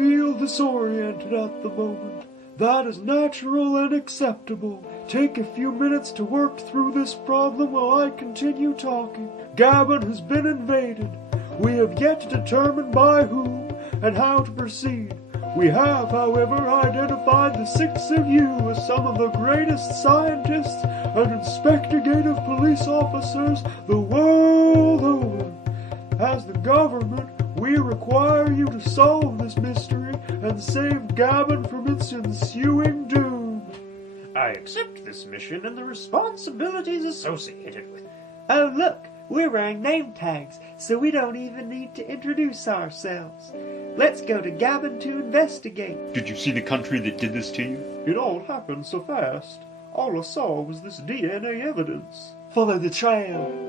feel disoriented at the moment. That is natural and acceptable. Take a few minutes to work through this problem while I continue talking. Gabon has been invaded. We have yet to determine by whom and how to proceed. We have, however, identified the 6 of you as some of the greatest scientists and investigative police officers the world over. As the government, we require you to solve this mystery and save Gabon from its ensuing doom. I accept this mission and the responsibilities associated with it. Oh look, we're wearing name tags, so we don't even need to introduce ourselves. Let's go to Gabon to investigate. Did you see the country that did this to you? It all happened so fast. All I saw was this DNA evidence. Follow the trail.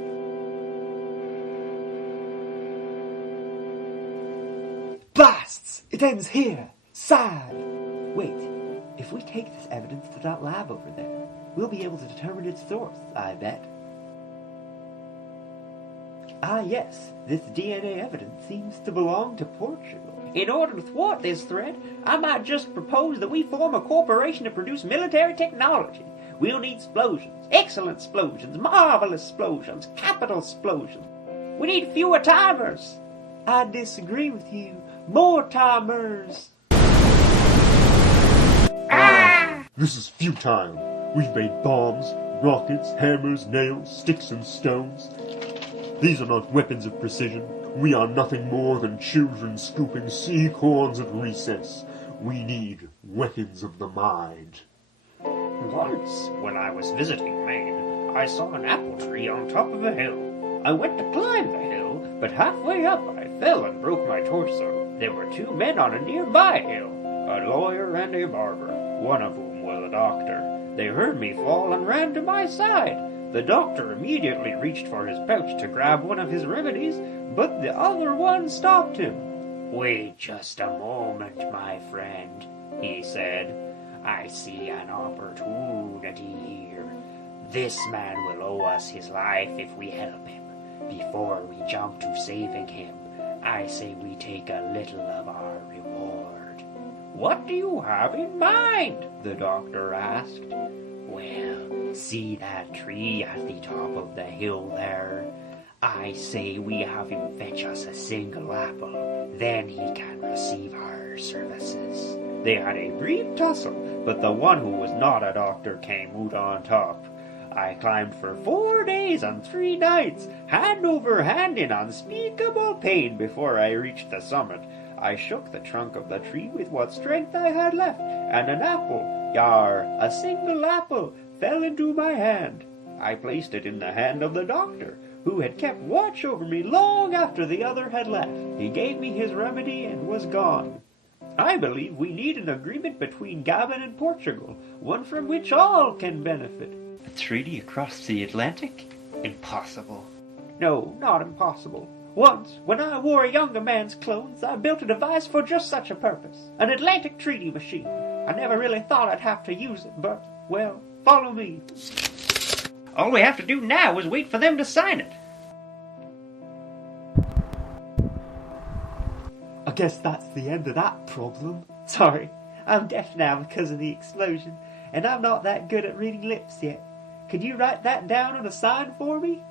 Blasts! It ends here. Sad. Wait, if we take this evidence to that lab over there, we'll be able to determine its source, I bet. Ah yes, this DNA evidence seems to belong to Portugal. In order to thwart this threat, I might just propose that we form a corporation to produce military technology. We'll need explosions, excellent explosions, marvelous explosions, capital explosions. We need fewer timers. I disagree with you. More timers. Ah! This is futile. We've made bombs, rockets, hammers, nails, sticks and stones. These are not weapons of precision. We are nothing more than children scooping sea corns at recess. We need weapons of the mind. Once, when I was visiting Maine, I saw an apple tree on top of a hill. I went to climb the hill, but halfway up I fell and broke my torso. There were 2 men on a nearby hill, a lawyer and a barber, one of whom was a doctor. They heard me fall and ran to my side. The doctor immediately reached for his pouch to grab one of his remedies, but the other one stopped him. "Wait just a moment, my friend," he said. "I see an opportunity here. This man will owe us his life if we help him. Before we jump to saving him, I say we take a little of our reward." "What do you have in mind?" the doctor asked. "Well, see that tree at the top of the hill there? I say we have him fetch us a single apple. Then he can receive our services." They had a brief tussle, but the one who was not a doctor came out on top. I climbed for 4 days and 3 nights, hand over hand in unspeakable pain before I reached the summit. I shook the trunk of the tree with what strength I had left, and an apple, a single apple, fell into my hand. I placed it in the hand of the doctor, who had kept watch over me long after the other had left. He gave me his remedy and was gone. I believe we need an agreement between Gabon and Portugal, one from which all can benefit. A treaty across the Atlantic? Impossible. No, not impossible. Once, when I wore a younger man's clothes, I built a device for just such a purpose. An Atlantic treaty machine. I never really thought I'd have to use it, but, well, follow me. All we have to do now is wait for them to sign it. I guess that's the end of that problem. Sorry, I'm deaf now because of the explosion, and I'm not that good at reading lips yet. Could you write that down on a sign for me?